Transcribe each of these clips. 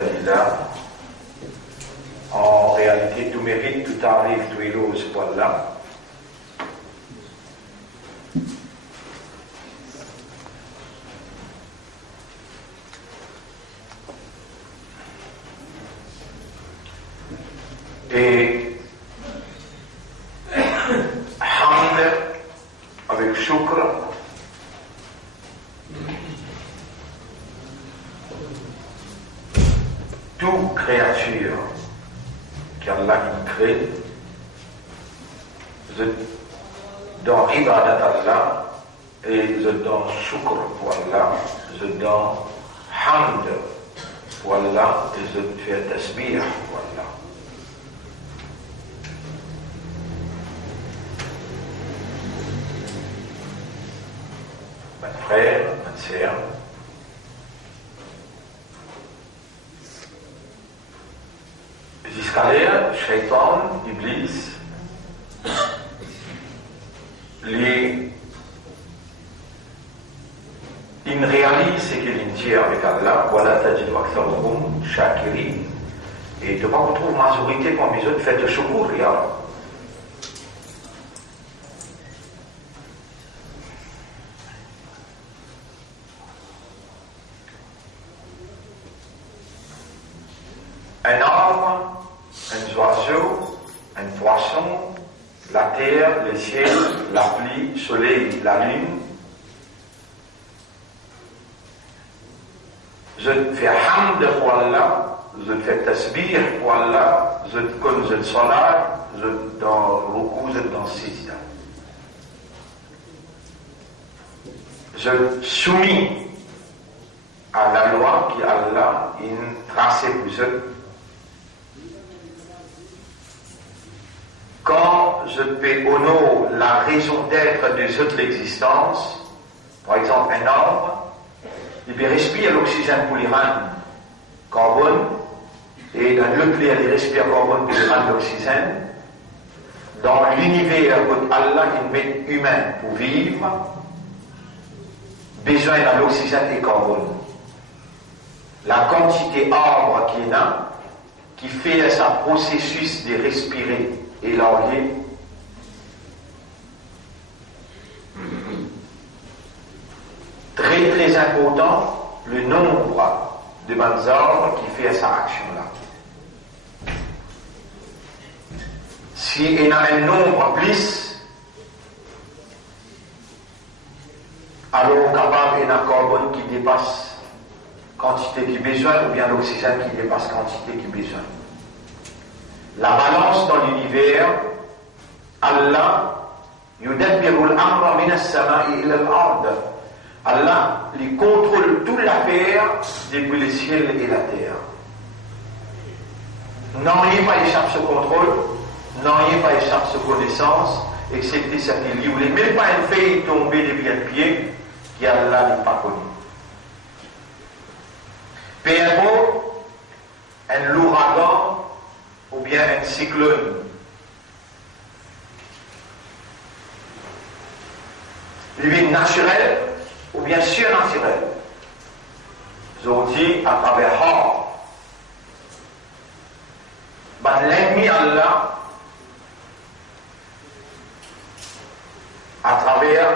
Là, en réalité, tout mérite, tout arrive, tout est là, ce point-là. Et hamd avec shukr, toute créature qu'Allah crée, dans ibadat Allah et dans shukr pour Allah, dans hamd pour Allah et fait tasbih pour Allah. Mes frères, mes sœurs, Israël, Shaitan, Iblis, il réalise ce qu'il dit avec Allah, voilà tajidu aktharuhum shakirin. Et de pas retrouver majorité parmi eux de fait de shukr, ya. Un arbre, un oiseau, un poisson, la terre, le ciel, la pluie, le soleil, la lune. Je fais hamd pour Allah, je fais tasbih pour Allah, je connais le salat, je dans ruku, je dans sijda. Je soumis à la loi qui Allah a tracée pour eux. Quand je peux honorer la raison d'être de l'existence, par exemple un arbre, il peut respirer l'oxygène pour l'Iran, carbone, et dans le nucléaire, il respire carbone pour l'Iran l'oxygène. Dans l'univers où Allah il met humain pour vivre, besoin de l'oxygène et carbone. La quantité d'arbre qu'il y a, qui fait ce processus de respirer et l'enlever, très très important, le nombre de bonnes arbres qui fait cette action-là. Si il y a un nombre plus, alors capable il y a un carbone qui dépasse quantité qui besoin, ou bien l'oxygène qui dépasse quantité qui besoin. La balance dans l'univers, Allah, yudabbiru al-amra min as-sama'i ila al-ard. Allah, il contrôle toute l'affaire depuis le ciel et la terre. Non, il pas échappe ce contrôle, non, il pas échappe ce connaissance, excepté ce qu'il dit. Il n'est même pas une feuille tombée des pieds de pied, qui Allah n'est pas connu. Peu importe, un l'ouragan, ou bien un cyclone. Lui naturel ou bien surnaturel. Zodi à travers Har. L'ennemi Allah à travers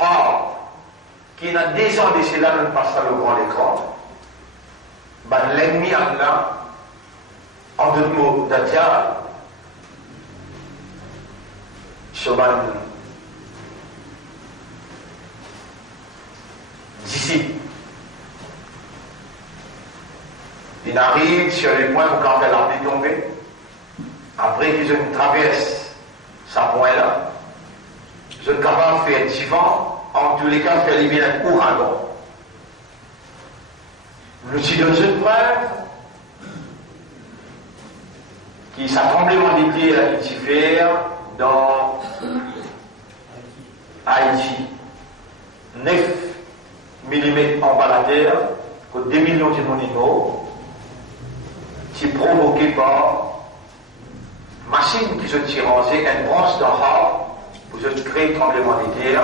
Har qui n'a déjà décidé là de passer le grand écran. L'ennemi Allah en d'autres mots, Dajjal, Soban, d'ici, il arrive sur le point où quand elle a pu tomber, après qu'ils ont traversé ce point-là, ils sont capables de faire du vent, en tous les cas, faire éliminer un ouragan. Nous disons une preuve qui s'est tremblement de terre qui s'y fait dans Haïti. 9 mm en bas de la terre, que 2 millions de animaux, qui provoqué par machine qui se tire une branche d'un arbre pour se créer tremblement de terre.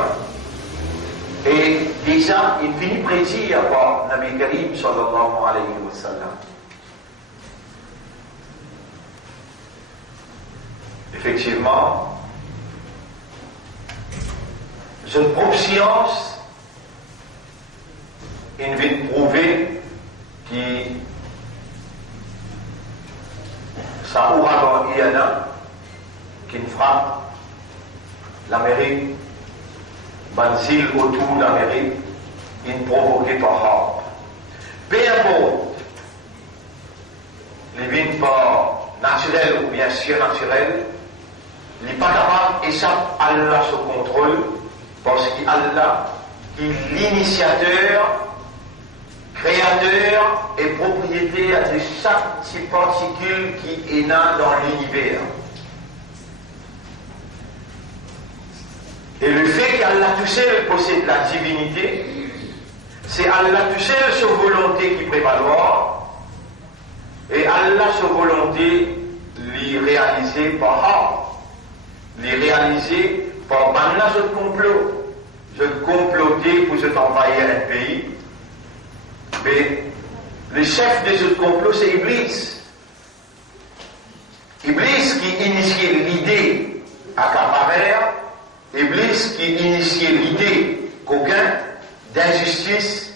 Et déjà, il finit prédire par Nabi Karim sallallahu alayhi wa sallam. effectivement, je prends science, il veut prouver que ça ouragan Iana qui frappe l'Amérique, les îles autour de l'Amérique, il provoqué par peu importe les vignes par naturel ou bien surnaturel, il n'est pas capable d'échapper à Allah sous contrôle parce qu'Allah est l'initiateur, créateur et propriétaire de chaque petite particule qui est là dans l'univers. Et le fait qu'Allah tout seul possède la divinité, c'est Allah tout seul sa volonté qui prévaloir, et Allah sa volonté l'y réaliser par hâte, l'y réaliser par maintenant je complot. Je complotais pour je t'envahir un pays, mais le chef de ce complot c'est Iblis. Iblis qui initiait l'idée à Capaver, Iblis qui initiait l'idée qu'aucun d'injustice,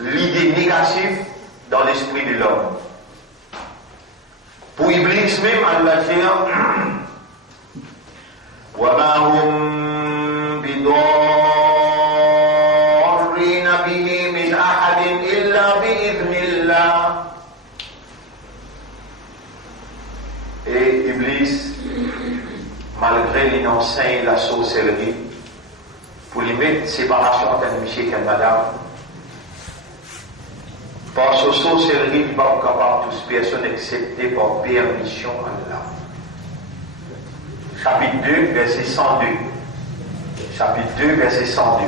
l'idée négative dans l'esprit de l'homme. Pour Iblis même, Allah dit وَمَا هُمْ بِضَارِّينَ بِهِ مِنْ أَحَدٍ إِلَّا بِإِذْنِ اللَّهِ. Et Iblis, malgré l'innocent la sorcellerie, pour lui mettre séparation entre un monsieur et une madame, par sa sorcellerie, il ne va pas capable de toute personne excepté par permission à Allah. Chapitre 2, verset 102. Chapitre 2, verset 102.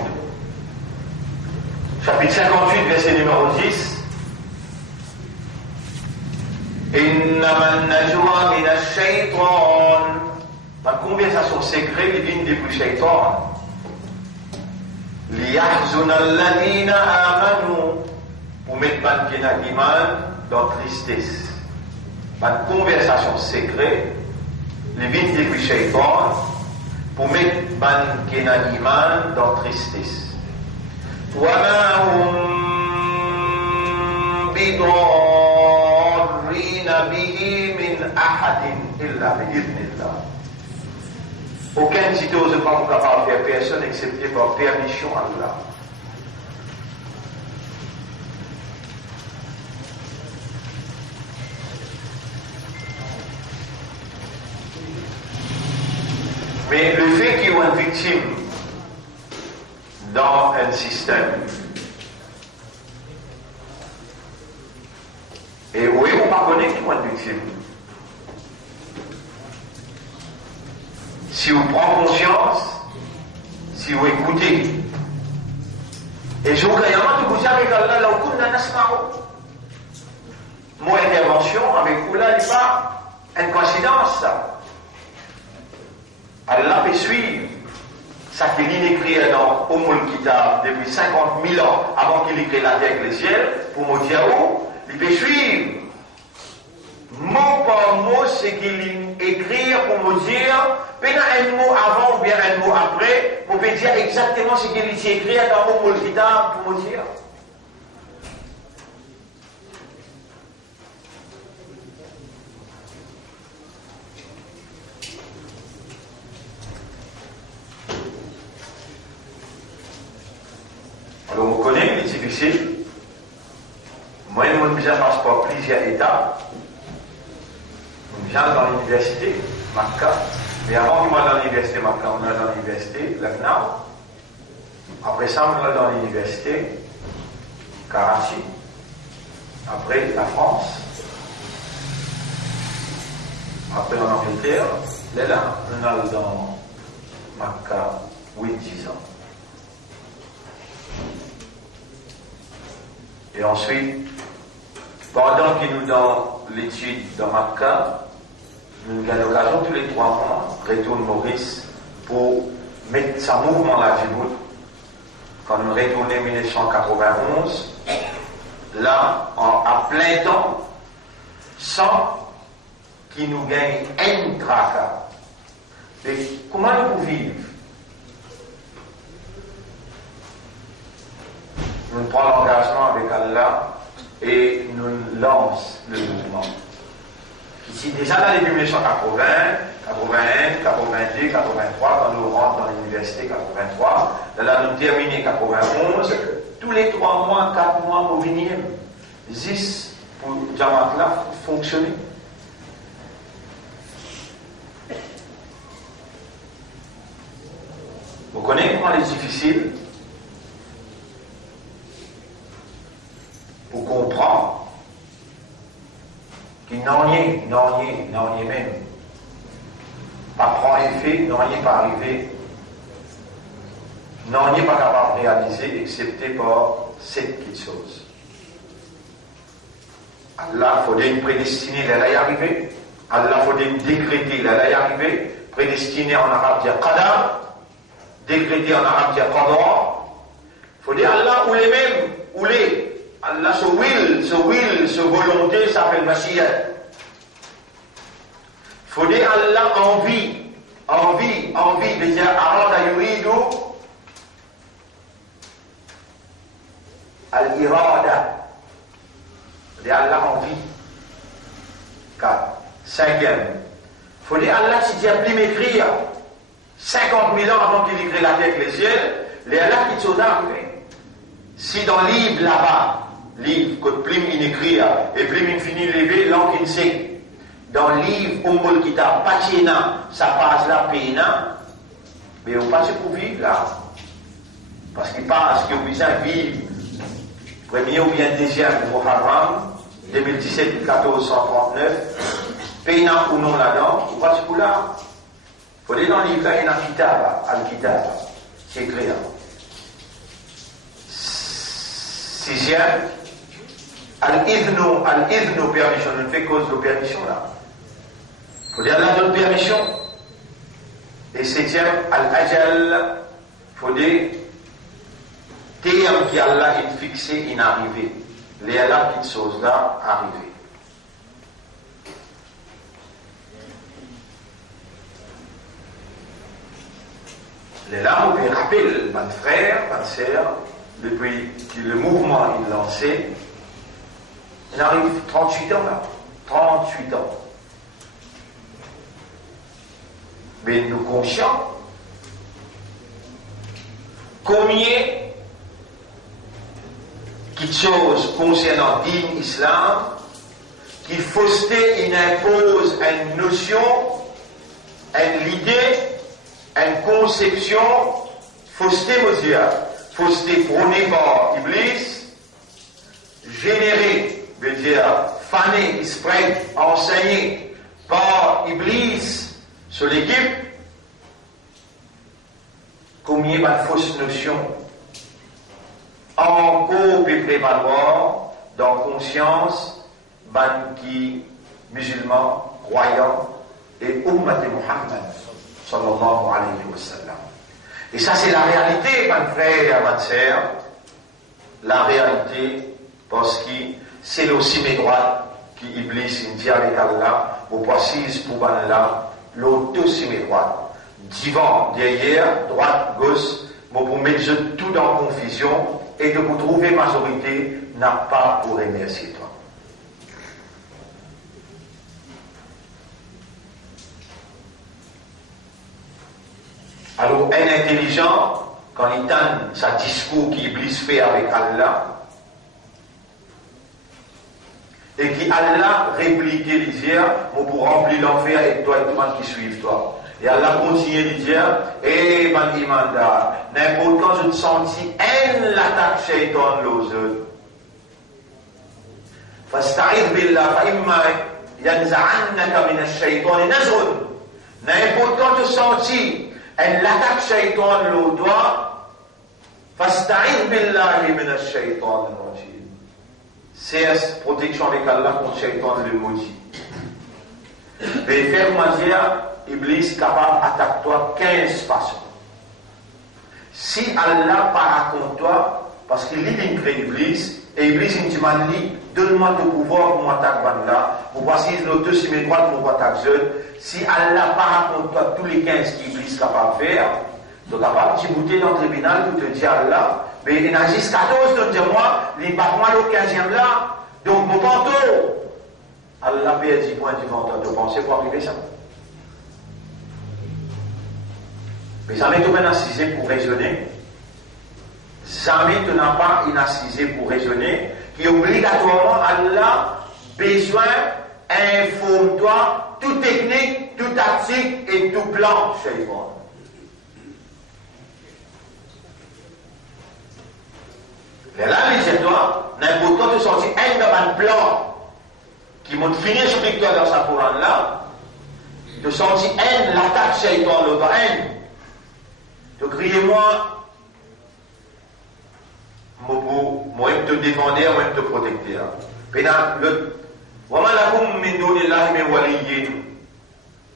Chapitre 58, verset numéro 10. إنما النجوى من الشيطان. La conversation secrète vient depuis Shaitan. ليحزن الذين آمنوا. Pour mettre ban iman dans tristesse. La conversation secrète vient depuis Shaitan pour mettre ban iman dans tristesse. وما هم بضارين به من أحد إلا بإذن الله. Aucun citoyen ne pas capable de faire personne excepté par permission à Allah. Mais le fait qu'il y ait une victime dans un système, et oui, on ne connaît qu'il y ait une victime. Si vous prenez conscience, si vous écoutez, et je vous dis, vous avec Allah, là où mon intervention avec vous là n'est pas une coïncidence. Allah peut suivre ça qu'il écrit dans Umul Kitab depuis 50 000 ans avant qu'il écrit la terre et le ciel pour me dire où il peut suivre mot par mot ce qu'il écrit pour me dire pas un mot avant ou bien un mot après pour me dire exactement ce qu'il écrit dans Umul Kitab pour me dire. Alors, on connaît, il est difficile. Moi, je passe par plusieurs étapes. Je viens dans l'université, Makkah. Mais avant que moi dans l'université Makkah, on est dans l'université Lucknow. Après ça, on est dans l'université Karachi. Après, la France. Après, en Angleterre. Là, on est dans Makkah 8-10 ans. Et ensuite, pendant que nous dans l'étude de Makkah, nous avons l'occasion tous les 3 mois, retourne Maurice, pour mettre sa mouvement là du bout. Quand nous retournons en 1991, là, à plein temps, sans qu'il nous gagne un tracas. Et comment nous pouvons vivre? Nous prenons l'engagement avec Allah et nous lançons le mouvement. Ici, déjà dans les 1980, 81, 82, 83, quand nous rentrons dans l'université 83, là nous terminons 91, tous les 3 mois, 4 mois, nous venions, 10 pour Jamaat là fonctionner. Vous connaissez comment c'est difficile pour comprendre qu'il n'en est même. Pas prendre effet, n'en est pas arrivé. N'en est pas capable de réaliser, excepté par cette petite chose. Allah, il faut prédestiner, il allait y arriver. Allah, il faut décréter, il allait y arriver. Prédestiné en arabe, dire qadar. Décrété en arabe, dire qadar. Il faut dire Allah, ou les mêmes, ou les. Allah, ce will, ce volonté s'appelle Mashiach. Il faut dire Allah, envie, de dire Arada yuridu al-irada. Il faut dire Allah, envie. 4. 5e. Il faut dire Allah, si tu as pu m'écrire 50 000 ans avant qu'il écrit la terre et les cieux, les Allah qui sont arrivés. Si dans le livre là-bas, livre que Plim in écrit et Plim in finit levé, l'encre in sait. Dans le livre Ummul Kitab, Patina, ça passe là, Péna, mais on passe pour vivre là. Parce qu'il passe qu'il y a besoin de vivre, premier ou bien deuxième de Muharram, 2017, 1439, Péna ou non là-dedans, on passe pour là. Il faut aller dans le livre là, il y a un Kitab, Al-Kitab, c'est écrit là. 6e, Al-Idhnu, permission, je ne fais cause de permission là. Il faut dire la donne permission. Et 7e, Al-Ajal, il faut dire terme qui Allah est fixé, inarrivé. Les Allah qui choses là, arrivé. Les là, on rappelle, mon frère, ma sœur, depuis que le mouvement est lancé, il arrive 38 ans là. 38 ans. Mais nous conscients combien de choses concernant l'islam islam qui fausseté impose une notion, une idée, une conception, fausseté prônée par Iblis, générée, veut dire fanée, spread, enseignée par Iblis sur l'équipe, combien de fausses notions encore peut prévaloir dans conscience qui musulmans, croyants et ummat de Muhammad sallallahu alayhi wa sallam. Et ça c'est la réalité, mon frère et ma sœur, la réalité, parce que c'est l'aussi mes droits qui Iblis dit avec Allah, au précise pour Allah, l'autre aussi mes droits. Divan, derrière, droite, gauche, pour mettre tout dans confusion et de vous trouver majorité n'a pas pour remercier toi. Alors, un intelligent, quand il tente sa discours qu'Iblis fait avec Allah, et qui Allah réplique et dire, pour remplir l'enfer et toi et tout le monde qui suivent toi. Et Allah continue de dire, eh ben imanda, n'importe quand je te sentis, elle l'attaque shaitan l'ose. Fasta'id billah, fa'imma yanza'annaka min ash-shaytan nazrun. N'importe quand tu sentis, elle l'attaque shaitan l'ose, fasta'id billahi min ash-shaytan l'ose. CS, protection avec Allah contre shaitan le maudit. Mais faire dire, Iblis capable d'attaquer toi 15 façons. Si Allah part contre toi, parce qu'il lit une Iblis, Et Iblis, il m'a dit, donne-moi le pouvoir pour m'attaquer là, pour voir si nos deux si mes droites pour m'attaquer jeune. Si Allah pas raconte toi tous les 15 qu'Iblis est capable de faire, donc capable de bouter dans le tribunal pour te dire Allah, mais il a juste 14, donc dis-moi, il bat moi le 15e là, donc mon tantôt, Allah paye 10 points du ventre de penser pour arriver ça. Mais jamais tu n'as assisé pour raisonner. Jamais tu n'as pas une assisé pour raisonner. Qui obligatoirement Allah besoin, informe-toi, toute technique, toute tactique et tout plan chez moi. Mais là, les toi, n'importe quoi, tu sortis un de mon plan qui m'a fini sur victoire dans sa couronne là. Tu sortis un, l'attaque chez toi, l'autre un. Donc, criez-moi, moi, je te défendre, moi, je te protecter.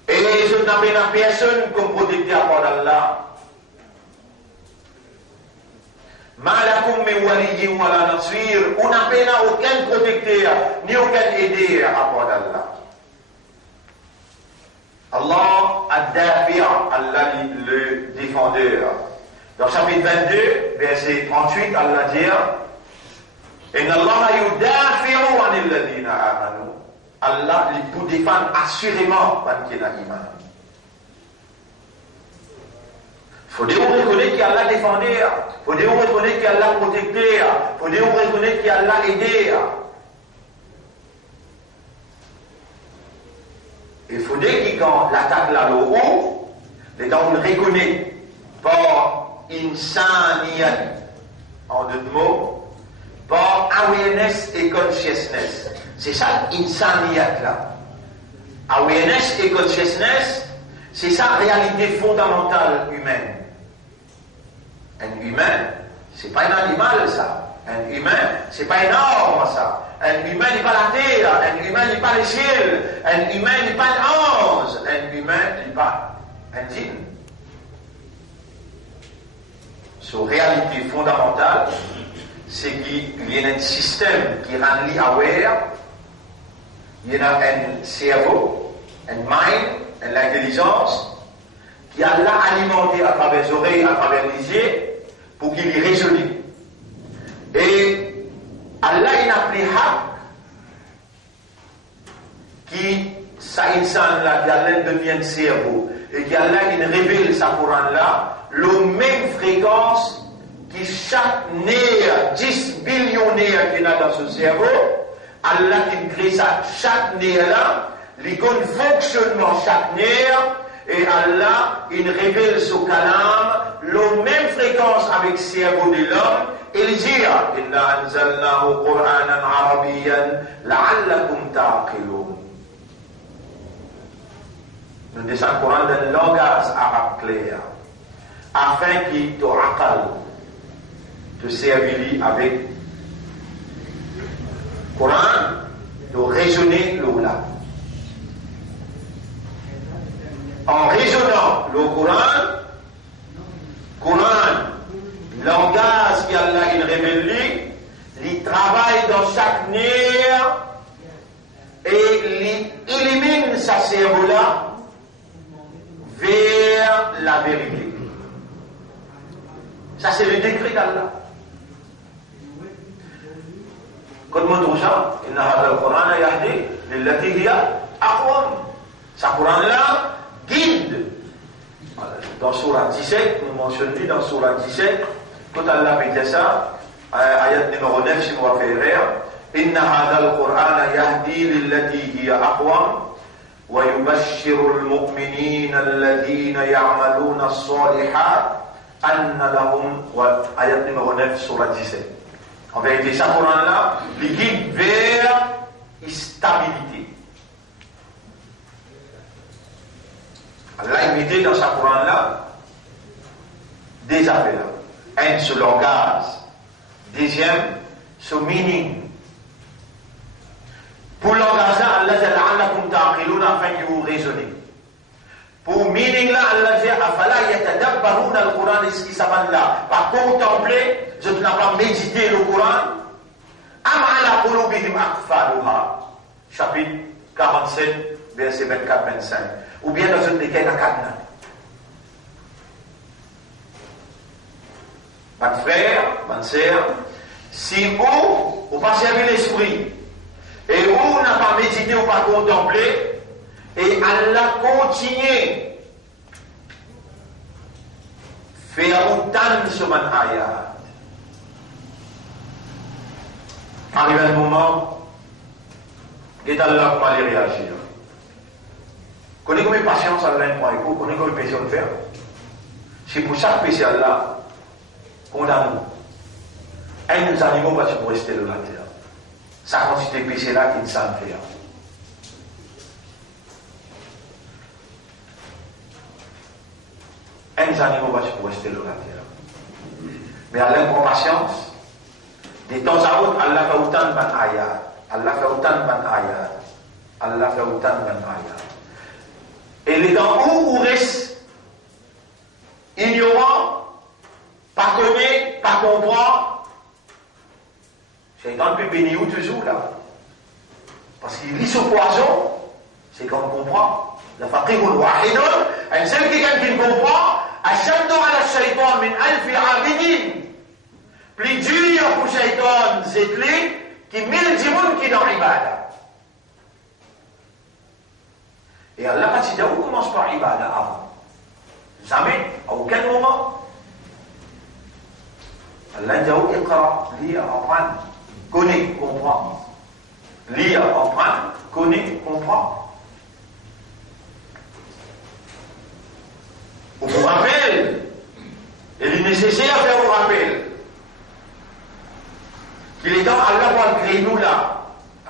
Et je n'avais personne comme protecteur à part d'Allah. On n'a aucun protecteur, ni aucun aidé à part d'Allah. Allah ad-Dafi', Allah le défendeur. Dans le chapitre 22, verset 38, Allah dit Inna Allah yudafi'u 'anil ladina amanu. Allah pour défendre assurément quand il a iman. Il faut reconnaître qu'Allah défendeur, il faut reconnaître qu'Allah protecteur, il faut reconnaître qu'Allah aidé. Il faut dire que quand l'attaque là le haut, les gens on le reconnaît par insaniyat, en deux mots, par awareness et consciousness. C'est ça insaniyat là. Awareness et consciousness, c'est ça la réalité fondamentale humaine. Un humain, c'est pas un animal ça. Un humain, c'est pas énorme ça. Un humain n'est pas la terre, un humain n'est pas le ciel, un humain n'est pas un ange, un humain n'est pas un djinn. Sa réalité fondamentale, c'est qu'il y a un système qui rend lui aware, il y a un cerveau, un mind, une intelligence, qui a là alimenté à travers les oreilles, à travers les yeux, pour qu'il y raisonne. Et Allah il a appelé Haq, qui ça insan là, qui Allah devient un cerveau, et qui Allah il révèle sa Coran là, la même fréquence qui chaque nerf, 10 billions nerfs qu'il a dans ce cerveau, Allah qui crée ça, chaque nerf là, les bonnes fonctionnements chaque nerf, et Allah il révèle ce kalam, la même fréquence avec le cerveau de l'homme, et il dit Inna anzalnahu Qur'anan Arabiyyan la'allakum ta'qilun. Nous descendons le Coran d'un langage arabe clair, afin qu'il te aqal, te servir avec le Coran, de raisonner l'oula. En raisonnant le Coran, langage qu'Allah il révèle, il travaille dans chaque nerf et il élimine sa cerveau-là vers la vérité. Ça c'est le décret d'Allah. Quand on dit ça, inna hadha al-Qur'ana yahdi lillati hiya aqwam. Ce Coran-là guide. Dans Surah 17, nous mentionnons dans Surah 17, quand Allah fait ça, ayat numéro 9, si vous rappelez, Inna hadha al-Qur'ana yahdi lillati hiya aqwam wa yubashshiru al-mu'minina alladhina ya'maluna as-salihat anna lahum, ayat numéro 9, Surah 17. En vérité, ce Coran-là, il guide vers la stabilité. Allah il mettait dans ce Coran-là des appels. Un, ce langage. Deuxième, ce meaning. Pour le langage, Allah dit la'allakum ta'qilun, afin que vous raisonnez. Pour meaning là, Allah dit afala yatadabbaruna al-Quran, est-ce qu'ils savent là? Par contempler, je ne n'ai pas médité le Coran. Am ala qulubihim aqfaluha. Chapitre 47, verset 24-25. Ou bien dans une décade à Canaan. Mon frère, ma sœur, si vous pas servi l'esprit, et vous n'a pas médité ou pas contemplé, et Allah continue faire autant de ce ayat. Arrive un moment, et Allah comment aller réagir. Connaissez combien de patience Allah pour vous, connaissez combien de patience faire. C'est pour chaque péché Allah, condamne-nous. Un des animaux parce pour rester de la terre. Ça quantité de péché là qui ne savent faire. Un des animaux parce pour rester de la terre. Mais Allah prend patience. De temps à autre, Allah fait autant de ayat. Allah fait autant de ayat. Allah fait autant de ayat. Et les temps où reste ignorant, pas connaître, pas comprendre, c'est quand peut bénir toujours là. Parce qu'il lit ce poison, c'est quand on comprend. La faqihul wahidun, un seul quelqu'un qui comprend, ashaddu ala shaytan min alfi abidin. Plus dur pour shaytan, c'est clé, qui mille dimoun qui dans l'ibada. Et Allah a dit, on commence par l'ibada avant. Jamais, à aucun moment. Allah dit, iqra, lire, apprendre, connaître, comprendre. Lire, apprendre, connaître, comprendre. On vous rappelle, et il est nécessaire de faire vous rappel, qu'il est temps, Allah va le créer nous là.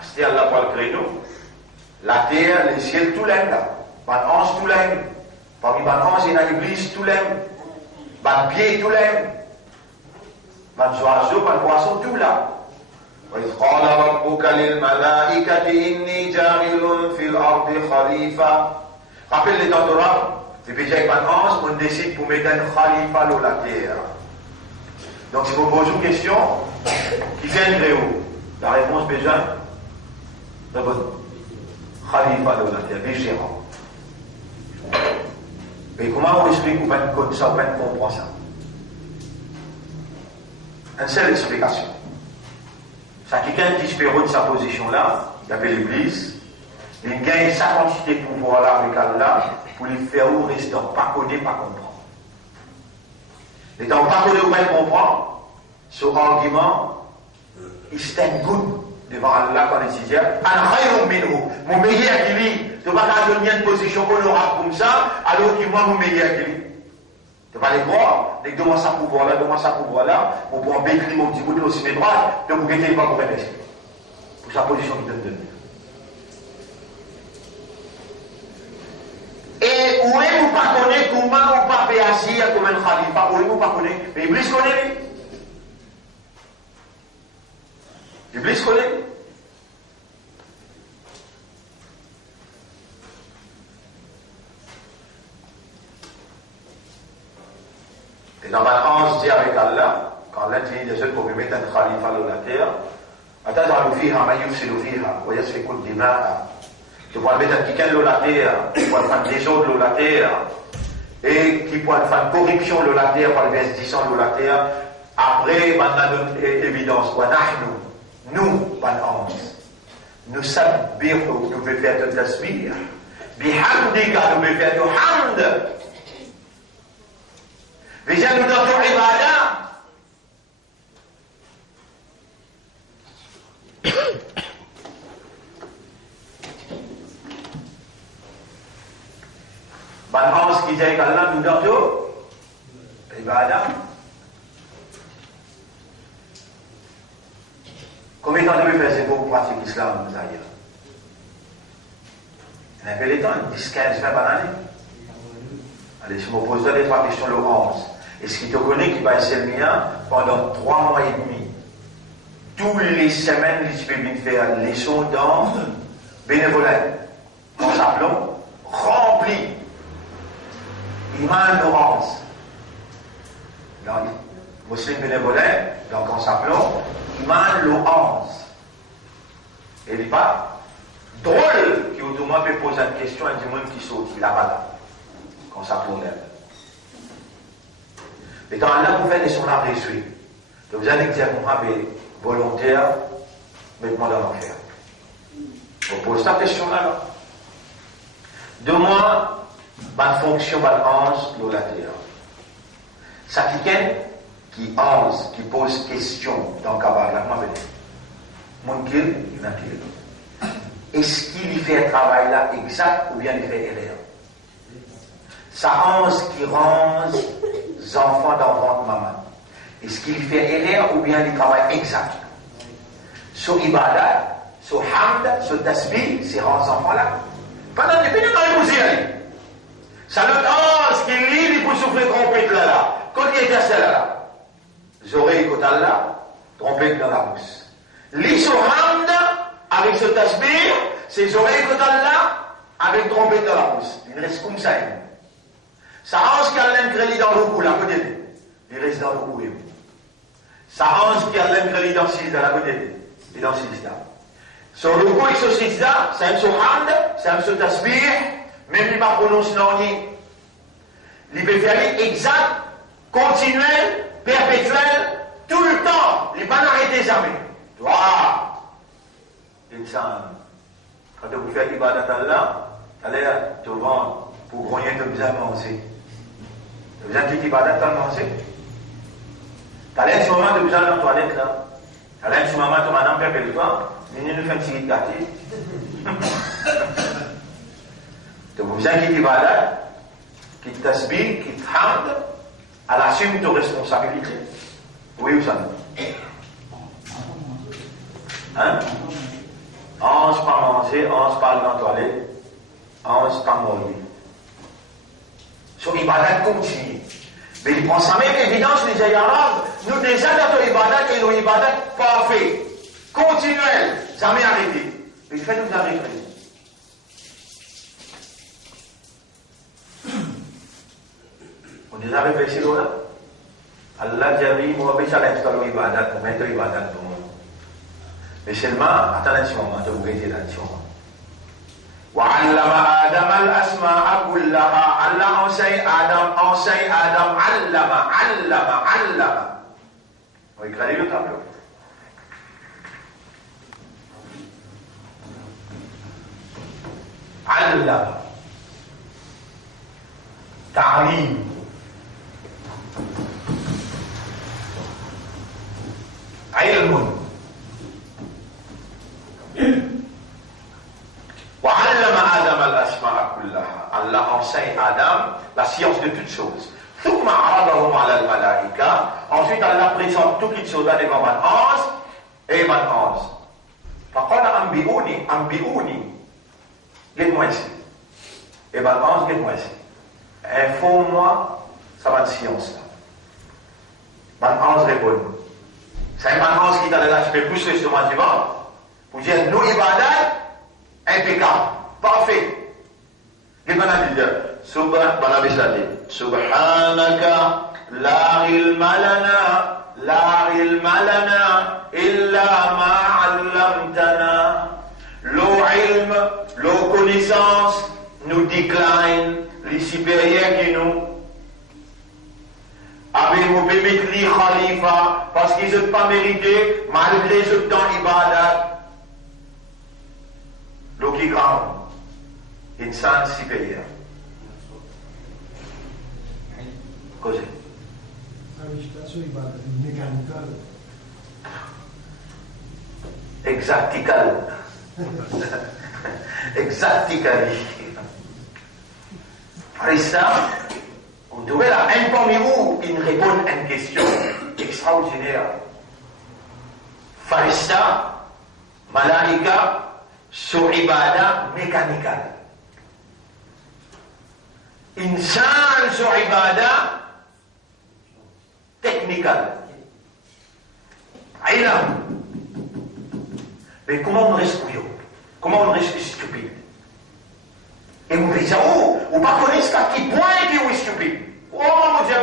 C'est Allah va le créer nous. La terre, les ciels, tout l'aime là. Ban ange, tout l'aime. Parmi ban ange, il y a l'église, tout l'aime. Ban pied, tout l'aime. Ban oiseau, ban poisson, tout là. وإذ قال ربك للملائكة إني جاعل في الأرض خليفة. Rappelle les temps Torah, c'est déjà avec ban ange, on décide pour mettre un khalifa dans la terre. Donc si vous posez une question, qui vient de où? La réponse besoin de bonne. Khalifa de la terre, vigérant. Mais comment on explique comme ça, on comprend ça? Une seule explication. C'est quelqu'un qui se fait de sa position là, il appelle l'Église, il gagne sa quantité de pouvoir là avec Allah pour lui faire rester pas connaître, pas comprendre. Et dans pas connaître ou pas comprendre, ce argument, il se tient good devant Allah quand il dit mon meilleur qui lui, tu ne vas pas donner une position honorable comme ça, alors qu'il moi mon meilleur qui lui. Tu vas les voir, dès que demande ça pouvoir là, pour pouvoir bécler mon petit côté aussi mes droits, de vous guetter pas pour rester. Pour sa position qu'il donne. Et où est-ce vous pas connaître comment ou pas péagir comme un khalifa, où est-ce vous pas connaître? Mais Iblis connaît lui. Iblis connaît. Et dans ma ange dit avec Allah, quand Allah dit des autres pour lui mettre un khalifa dans la terre, أتجعل فيها من يفسد فيها ويسفك الدماء. Tu pourras mettre quelqu'un dans la terre, tu pourras faire des autres dans la terre, et qui pourra faire corruption dans la terre par l'investissement dans la terre. Après, maintenant, évidence, nous, ban ange, nous sabir, nous pouvons faire de tasbih, bihamdika, nous pouvons faire de hamd. Déjà, nous dans ton ibadah. Ban ange qui dit avec Allah, nous dans ton ibadah. Combien de temps devez faire ces pour pratiquer l'islam, vous ailleurs? Il y a fait les temps, 10, 15, 20 par année. Allez, je me pose les trois questions, le 11. Est-ce qu'il te connaît qui va essayer le mien pendant 3 mois et demi? Toutes les semaines, il peut bien faire les leçons dans bénévolat. En s'appelant rempli. Iman Laurence. Dans musulman bénévolat, donc en s'appelant Iman Laurence. on peut poser une question à du monde qui sortit là-bas, quand ça tourne. Mais quand Allah vous fait des sons à résoudre, vous allez dire, Mohamed, volontaire, mettez-moi dans l'enfer. On pose ta question là. De moi, ma fonction, ma ange, de la terre. Ça qui ose, qui pose question dans le cabal, là, comment mon Dieu, il m'a dit. Est-ce qu'il fait un travail là exact ou bien il fait erreur? Ça ange qui range les enfants dans votre maman. Est-ce qu'il fait erreur ou bien il travaille exact? Sur ibadat, sur hamd, sur tasbih, c'est rendre les enfants là. Pendant des minutes dans les bousiers. Ça le ange qui lit, il peut souffler trompette là. Quand il est cassé là. Les oreilles côté là, trompette dans la bouche. Lit sur hamd, avec ce tasbih, ses oreilles côté là, avec trompette dans la bouche. Il reste comme ça. Ça ange qui a l'imcrédit dans le cou, là, côté. Il reste dans le cou. Ça ange qui a l'imcrédit dans le sida, là, côté. Et dans le sida. Sur le coup, il se sida, c'est un sur hamd, c'est un sur tasbih, même il m'a prononcé non, il peut faire exact, continuel, perpétuel, tout le temps. Il ne va pas arrêter jamais. Toi, insan, quand vous faites l'ibadat d'Allah, allez devant pour grogner de bien manger. Vous avez dit l'ibadat d'Allah manger. Allez un moment de besoin dans la toilette là. Allez un moment de madame pépé toi, venez nous faire une petite gâtée. Donc vous avez dit l'ibadat, qui tasbih, qui hamd, elle assume tes responsabilités. Oui ou ça? Hein? On se pas manger, on se parle dans la toilette, on se pas mourir. Sur l'ibadat continue. Mais il prend ça même évidence, les Arabes, nous déjà dans l'ibadat et l'ibadat parfait, continuel, jamais arrêté. Mais il fait nous arrêter. On est arrivé ici là. Allah dit, moi, je vais installer l'ibadat pour mettre l'ibadat pour moi. Mais seulement, attends un petit moment, je vous guetter un petit moment. وعلم آدم الأسماء كلها الله enseigne Adam علم on va écrire le tableau علم تعليم علم وعلم آدم الأسماء كلها Allah enseigne Adam la science de toutes choses. ثم عرضهم على الملائكة. Ensuite Allah présente toutes les choses à des anges et les anges. فقال أنبئوني dites-moi ici. Et les anges dites-moi ici. Informe-moi ça va de science là. Les anges répondent. C'est un ange qui t'a là, tu peux pousser sur mon divan pour dire nous ibadat impeccable, parfait. Il va dire Subhanaka la ilma lana illa ma 'allamtana. L'ilm, la connaissance nous décline les supérieurs qui nous. Avez-vous permis les khalifa parce qu'ils n'ont pas mérité malgré ce temps ibadat. L'eau qui grande, insan supérieur. Così. Exactical. Exactically. Par ça, on devrait là, informez-vous, il répond à une question extraordinaire. Farista, malaika, sur ibadah mécanical. Insan sur ibadah technical. Ilam. Mais comment on reste couillon? Comment on reste stupide? Et vous dites, oh, vous ne connaissez pas qui point et qui est stupide. Oh, mon Dieu.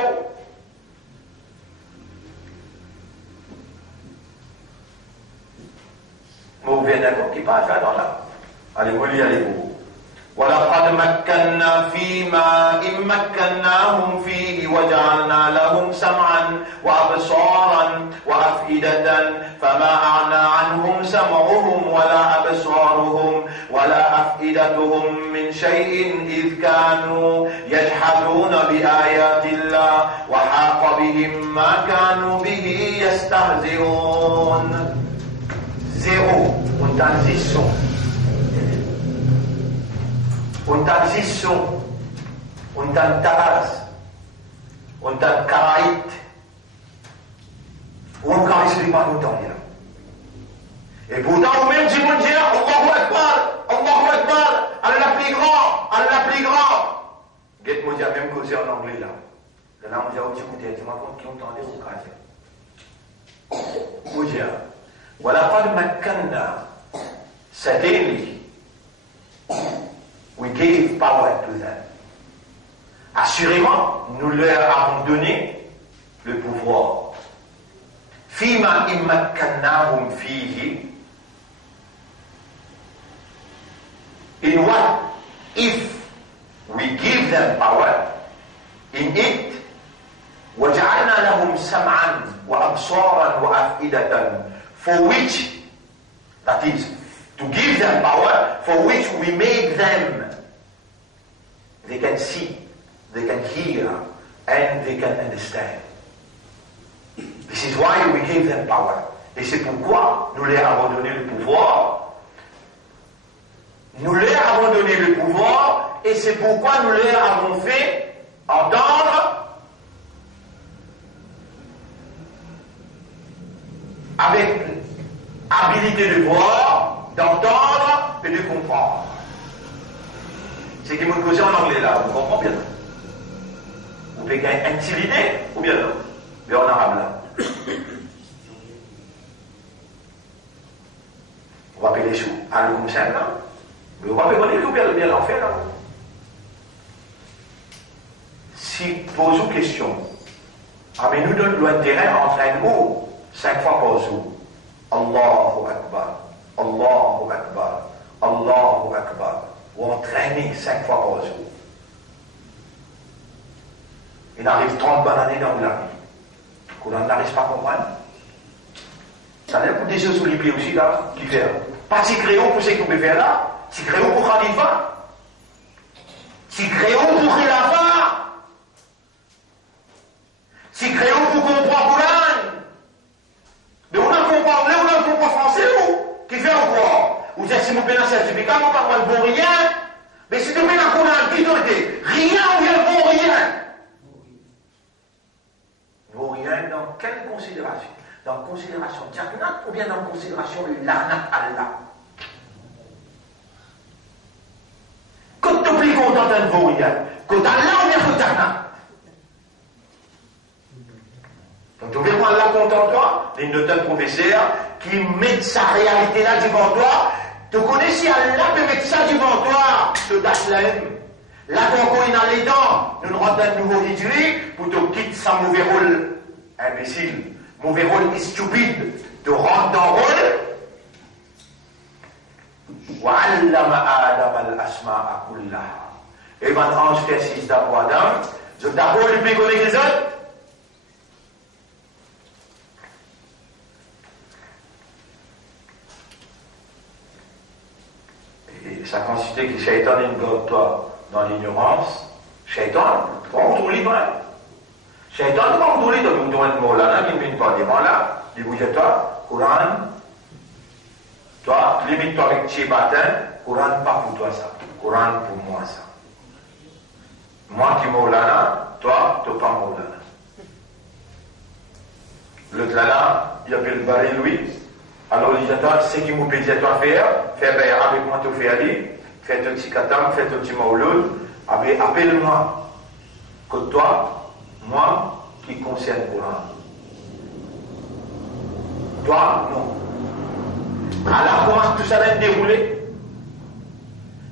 Vous venez d'accord qui passe là dans là. Allez, vous allez vous. ولقد مكنا فيما إن مكناهم فيه وجعلنا لهم سمعا وأبصارا وأفئدة فما أغنى عنهم سمعهم ولا أبصارهم ولا أفئدتهم من شيء إذ كانوا يجحدون بآيات الله وحاق بهم ما كانوا به يستهزئون. Zéro, transition. Transition, taras, karaït, ou encore esprit pas longtemps là. Et pourtant, vous même si vous dites Allahu Akbar, Allah la plus grand, Allah la plus grand. Get moi dire même causer en anglais là. Là on dit au écoutez, tu m'as compte qui entendait au cas. Vous dire voilà pas de makkanna, certainly. We gave power to them. Assurément, nous leur avons donné le pouvoir. Fima immakkannahum fihi. In what? If we give them power, in it, وَجَعَلْنَا لَهُمْ سَمْعًا وَأَبْصَارًا وَأَفْئِدَةً, for which, that is, to give them power, for which we made them. They can see, they can hear, and they can understand. This is why we gave them power. Et c'est pourquoi nous leur avons donné le pouvoir. Nous leur avons donné le pouvoir, et c'est pourquoi nous leur avons fait entendre avec habilité de voir, d'entendre et de comprendre. C'est qui me cause en anglais là, vous comprenez bien? Vous pouvez intimider ou bien non? Mais en arabe là. On va payer les sous à le conseil là. Mais on va payer bien l'enfer là. Si pose une question, ah mais nous donne l'intérêt entre nous 5 fois par jour. Allahu Akbar, Allahu Akbar, Allahu Akbar. Ou entraîner 5 fois par jour. Il arrive 30 bonnes années dans la vie. Qu'on n'arrive pas à comprendre. Ça n'a pas des choses sous les pieds aussi là, qui fait. Pas si créons pour ce qu'on peut faire là, si créons pour Khalifa, si créons pour Khilafa, si créons pour comprendre Coran. Mais on a comprend français ou qui fait encore. Ou si vous payez un certificat, on ne va pas bon rien. Mais si vous payez un Coran, dites-le, rien ou bien bon rien. Bon rien dans quelle considération? Dans considération jannat ou bien dans considération l'anat Allah? Quand tu plus content d'un bon rien, quand Allah ou bien quand jannat? Donc tu veux prendre Allah content toi, les notes professeur qui met sa réalité là devant toi. Tu connais si Allah peut mettre ça devant toi, te dash la haine. Là, quand il a les dents, nous nous rendons un nouveau réduit pour te quitter sa mauvais rôle imbécile, mauvais rôle stupide, te rendre dans le rôle. وَعَلَّمَ آدَمَ الْأَسْمَاءَ كُلَّهَا. Et ben, ange fait 6 d'abord Adam, je d'abord lui pique les autres. Ça consistait que Shaitan englobe toi dans l'ignorance. Shaitan, toi on trouve libre. Shaitan, toi on trouve libre. Nous devons être Maulana, qui ne limite pas des là. Débouille-toi, Coran. Toi, limite-toi avec Tchibatin. Coran, pas pour toi ça. Coran pour moi ça. Moi qui Maulana, toi, tu n'es pas Maulana. L'autre là, il appelle Barry Louis. Alors, il dit, ce qui me plaît à faire avec moi, tu fais aller, fais un petit katam, fais un petit maouloud, appelle-moi, que toi, moi, qui concerne le Coran. Toi, non. Alors, comment tout ça va se dérouler?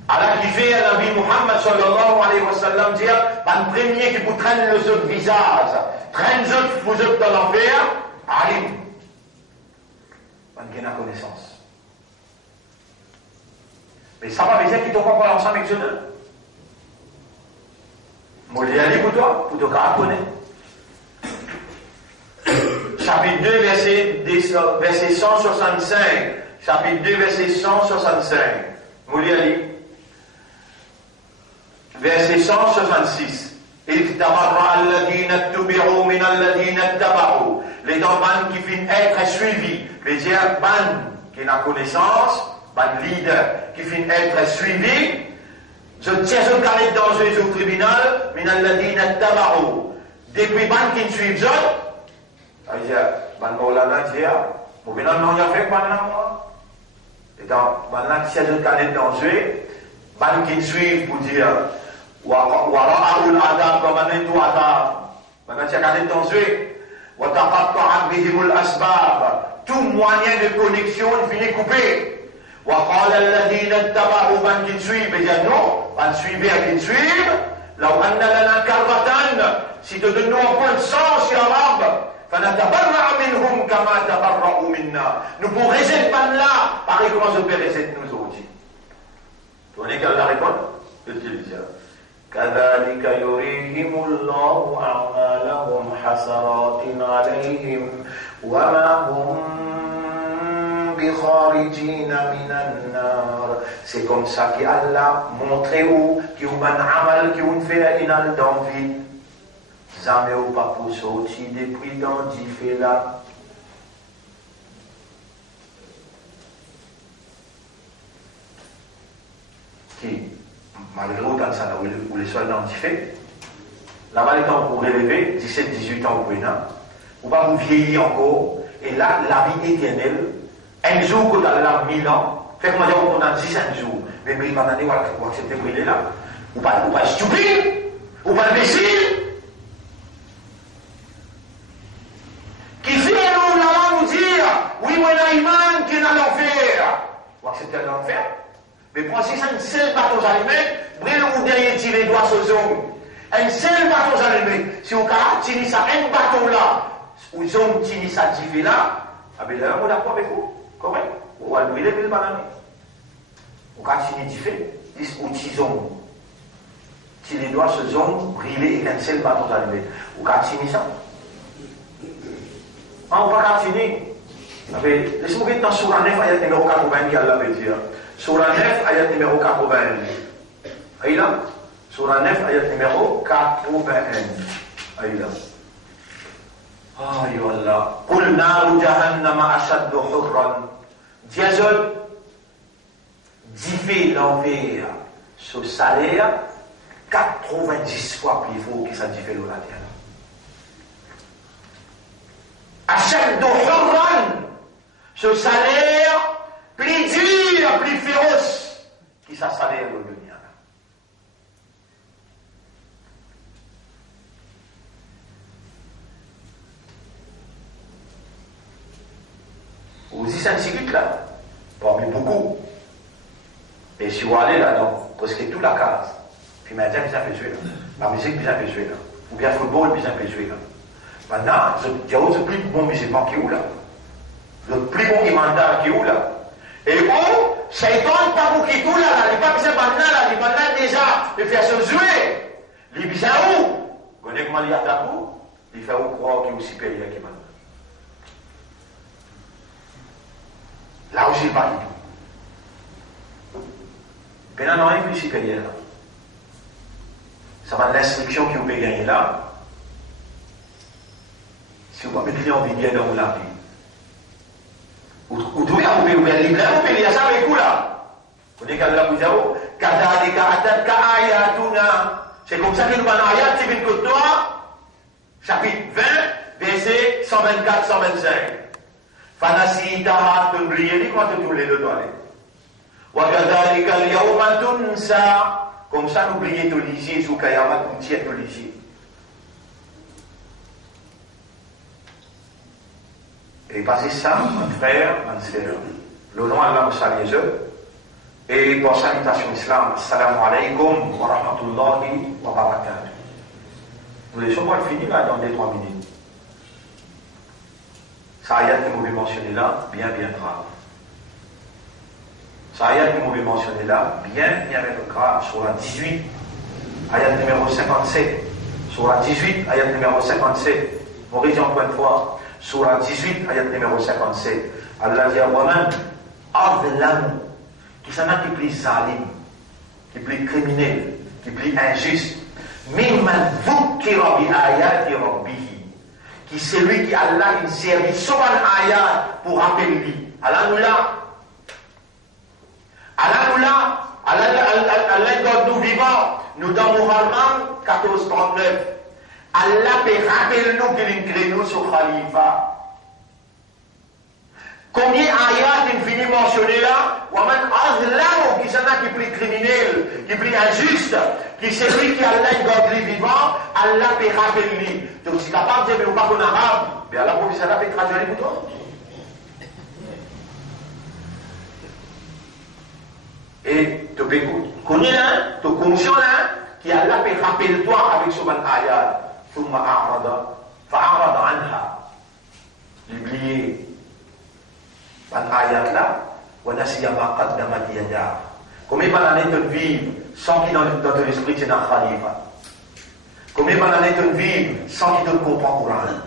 Alors, qui fait à Nabi Muhammad sallallahu alayhi wa sallam dire, le premier qui vous traîne le autres visage, traîne les autres, vous autres dans l'enfer, arrive. On gagne la connaissance. Mais ça va dire qu'ils t'ont pas parlé ensemble avec eux deux. Moi, je l'ai pour toi, pour te connaître. Chapitre 2, verset 165. Chapitre 2, verset 165. Moi, je l'ai verset 166. إذ تبرأ الذين اتبعوا من الذين اتبعوا. Les deux bandes qui finissent être suivis. Les deux bandes qui n'ont connaissance, bandes leader qui finissent être suivis. Je tiens ce carnet dans le tribunal, min alladhina اتبعوا. Depuis bandes qui ne suivent pas, ça veut dire, bandes Maulana dit, mon bénin non, il a fait pas moi. Et donc, bandes qui tiennent ce carnet dans le bandes qui ne suivent pour dire, ورأوا العذاب ومن انتوا عذاب maintenant tu as regardé ton yeux وتقطعت بهم الأسباب tout moyen de connexion finit coupé وقال الذين اتبعوا من qui suivent et dire non van suivre qui suivent لو أن لنا كرة si te donnons un peu de sang sur l'arabe فنتبرأ منهم كما تبرأوا منا nous pourrons réserver là pareil comment je peux réserver nous autres tu connais quelle est la réponse je te le dis كذلك يريهم الله أعمالهم حسرات عليهم وما هم بخارجين من النار. C'est comme ça qu'Allah montre où qu'il y a un amal qui on fait inal dans vie. Jamais ou pas pour sortir depuis dans dit fait là. Qui malgré autant de ça, où les soldats ont fait, là-bas, les temps pour relever, 17-18 ans, vous pas vous vieillir encore, et là, la vie éternelle, un jour qu'on a là 1000 ans, faites-moi dire qu'on a 10 jours, mais il va dire, vous acceptez qu'il est là, ou pas stupide, ou pas imbécile, qui fait nous là nous dire, oui, moi, la iman qui est dans l'enfer, vous acceptez l'enfer? Mais pour si c'est une seule bâton allumé, brûle ou derrière tirer les doigts sur zone. Un seul bâton allumé. Si on a tiré ça, un bâton là, ou zone tiré ça, tiré là, ah ben là, on est d'accord avec vous. Correct? On va brûler le banane. On a tiré tiré, ou tison. Tirer les doigts sur zone, brûler avec un seul bâton allumé. On a tiré ça. On va pas tirer. Laissez-moi dire dans Surah 9, ayat numéro 80 qui Allah veut dire. Surah 9, ayat numéro 81. Aïla. Surah 9, ayat numéro 81. Aïla. Aïe Allah. Qul naru jahannama ashaddu hurran. Diazol. Diffé l'envers. Ce salaire, 90 fois plus fort que ça diffé l'eau la terre. Ashaddu hurran. Ce salaire, plus dur, plus féroce, qui ça salaire le dunya. Vous y sentez là, parmi beaucoup. Et si vous allez là, donc, presque toute la case, puis maintenant, bien fait jouer là. La musique, bien fait jouer là. Ou bien le football, bien fait jouer là. Maintenant, il y a autre plus bon musulman qui est où là? Le plus bon imandar qui est où là? Et où, Shaitan pas pour qui tout là, il n'est pas besoin de maintenant là, il va déjà de faire se jouer. Il est besoin où? Vous connaissez comment il y a tabou? Il fait où croire qu'il est aussi supérieur qu'il maintenant. Là où j'ai pas du tout. Ben non, il est plus supérieur là. Ça va de l'instruction que vous pouvez gagner là. Si vous mettez en vie dans la vie. Ou tout le monde peut ouvrir le livre, vous pouvez lire ça avec vous là. Vous connaissez qu'Allah vous dit, c'est comme ça que nous avons ayat, c'est une côte noire, chapitre 20, verset 124-125. Fanasitaha tunbriyani, comment tu les deux doigts. Wakadhalika al-yawma tunsa, comme ça nous oubliez tout lisier, sous Kayamat, nous tiens tout lisier. Et passez ça, mon frère, mon sœur, le nom d'Allah vous salue eux. Et pour salutation islam, assalamu alaikum wa rahmatullahi wa barakatuh. Nous laissons pas le finir là dans 2-3 minutes. Ça ayat que vous mentionné là, bien grave. Ça, ayat que vous mentionné là, bien avec le cas, sur la 18, ayat numéro 57. Sur la 18, ayat numéro 57. Corrige encore une fois. Sur la 18, ayat numéro 57. Allah dit à Waman, Adlam, qui s'en a qui plus zalim, qui plus criminel, qui plus injuste, mimman vukkira bi ayati rabbihi, qui c'est lui qui Allah il servi son ayat pour rappeler lui. Allah nous l'a. Allah God nous vivants, nous dans Muhammad 14:39. Allah peut rappeler nous qu'il crée nous sur Khalifa. Combien d'ayats il finit mentionné là? Waman azlam, qui s'en a qui plus criminel, qui plus injuste, qui c'est lui qui Allah God vivant, Allah peut rappeler lui. Donc si capable de dire mais pas en arabe, bien Allah pour ça peut traduire les boutons. Et tu peux connaître là, tu es conscient là, qui Allah peut rappeler toi avec ce bon ayat. ثم فأعرض عنها. L'oublier. Ban ayat là, ونسي ما قدمت يداه. Combien d'années tu vis sans qu'il dans ton esprit tu es un khalifa? Combien d'années tu vis sans qu'il te comprend Coran?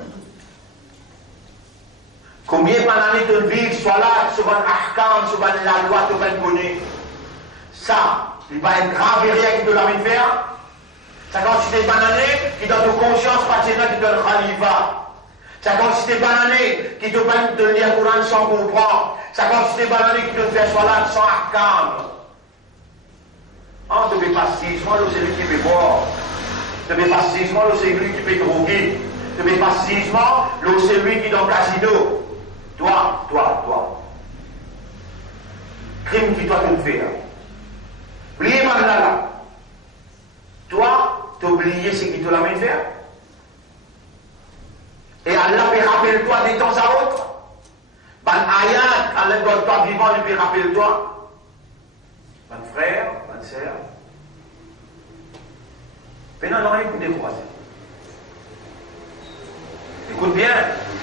Combien d'années tu vis soit là sur un ahkam, sur la loi tu vas connaître? Ça, il va être grave et rien qui te l'a faire. Ça consiste en banane qui dans ta conscience patina qui donne khalifa. Ça consiste en banane qui te permet de lire le Coran sans comprendre. Ça consiste en banane qui te fait salat sans ahkam. Tu ne peux pas se dire, moi, c'est lui qui peut boire. Tu ne peux pas se dire, moi, c'est lui qui peut droguer. Tu ne peux pas se dire, moi, c'est lui qui est dans le casino. Toi. Crime qui doit te faire. Oubliez là. Toi, tu as oublié ce qui te l'a mis faire. Et Allah peut rappeler toi de temps à autre. Ban ayat, Allah doit toi vivant, il peut rappeler toi. Ban frère, ban sœur. Mais non, rien que décroiser. Écoute bien,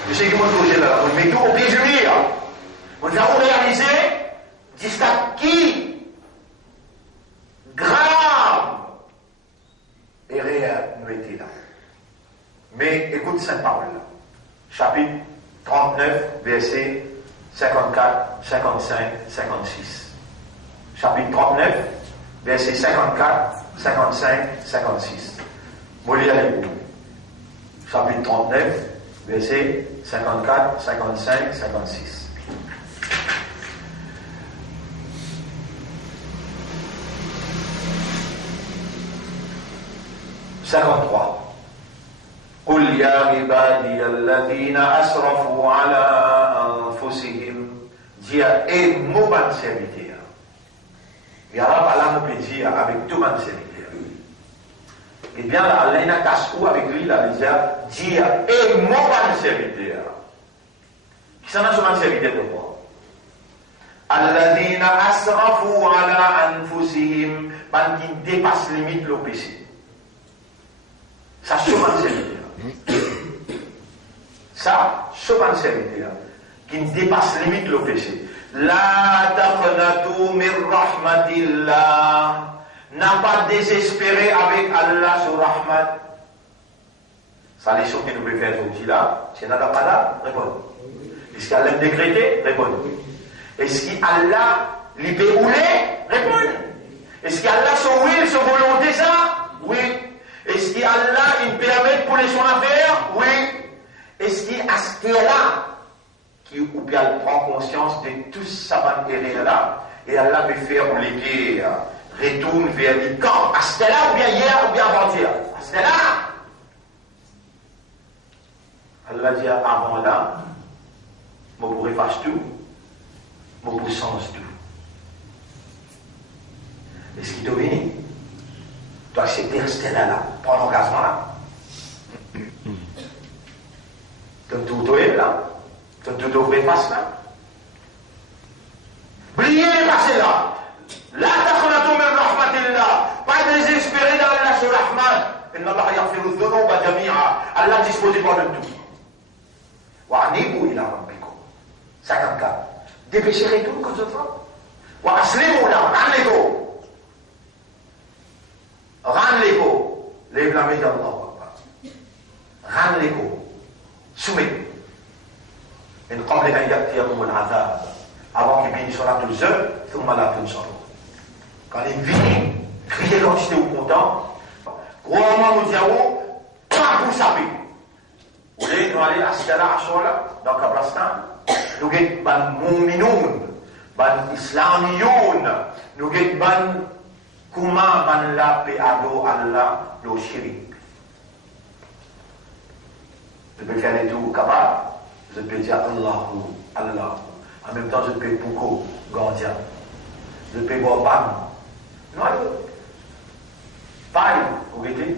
je sais que moi je suis là, mais tout au pied du mur. Nous avons réalisé, distat qui grave et réel nous était là. Mais écoute cette parole là. Chapitre 39, versets 54, 55, 56. Chapitre 39, versets 54, 55, 56. Molia les mots. Chapitre 39, versets 54, 55, 56. قل يا عبادي الذين أسرفوا على أنفسهم dia et mon ban serviteur. Ya Rab Allah nous peut dire avec tout ban serviteur. Et bien là Allah n'a qu'à se avec lui là dia et mon ban serviteur. Qui s'en a son ban serviteur de quoi? Alladhina asrafu ala anfusihim, ban qui dépasse limite le péché. Ça, c'est un serviteur. Ça, c'est un serviteur qui dépasse limite le péché. La taqnatu min rahmatillah. N'a pas désespéré avec Allah sur rahmat. Ça, les choses que nous pouvons faire aujourd'hui là, si on n'a pas là, répondez. Est-ce qu'Allah l'a décrété? Répondez. Est-ce qu'Allah l'a déroulé? Répondez. Est-ce qu'Allah son will, son volonté ça? Oui. Est-ce qu'Allah il permet pour les son affaire? Oui. Est-ce qu'à ce là qui ou bien prend conscience de tout ça va là et Allah peut faire ou les retourne vers les camps à ce là ou bien hier ou bien avant-hier? À ce là Allah dit avant là, je pourrais faire tout, je pourrais changer tout. Est-ce qu'il te vient? Tu accepter rester là, prendre l'engagement là. Tu tout es là. Tu tout ouvrir face là. Oubliez les passés là. La taqnatu min rahmatillah. Pas désespérer dans Allah sur Rahman. Inna Allah yaghfiru dhunuba jami'a. Allah dispose pas de tout. Wa anibu ila rabbikum. 54. Dépêchez tout comme ça. Wa aslimu la, rends-les-go. Rends-les-go. Lève la main d'Allah. Rends-les-go. Soumets. من قبل أن يأتيكم العذاب avant qu'il vienne sur la touche ثم لا تنصرون. Quand il vient, criez quand j'étais content. Gros moment nous disons, pas pour saper. Vous voulez nous aller à Sidala Ashola dans Kablastan? Nous avons ban Mouminoun, ban Islamiyoun, nous avons ban Kuma ban la pe ado Allah lo shirik. Je peux faire les tout capable. Je peux dire Allahu, Allah. En même temps, je peux beaucoup, Gandhia. Je peux boire Bam. Non, pareil, vous voyez,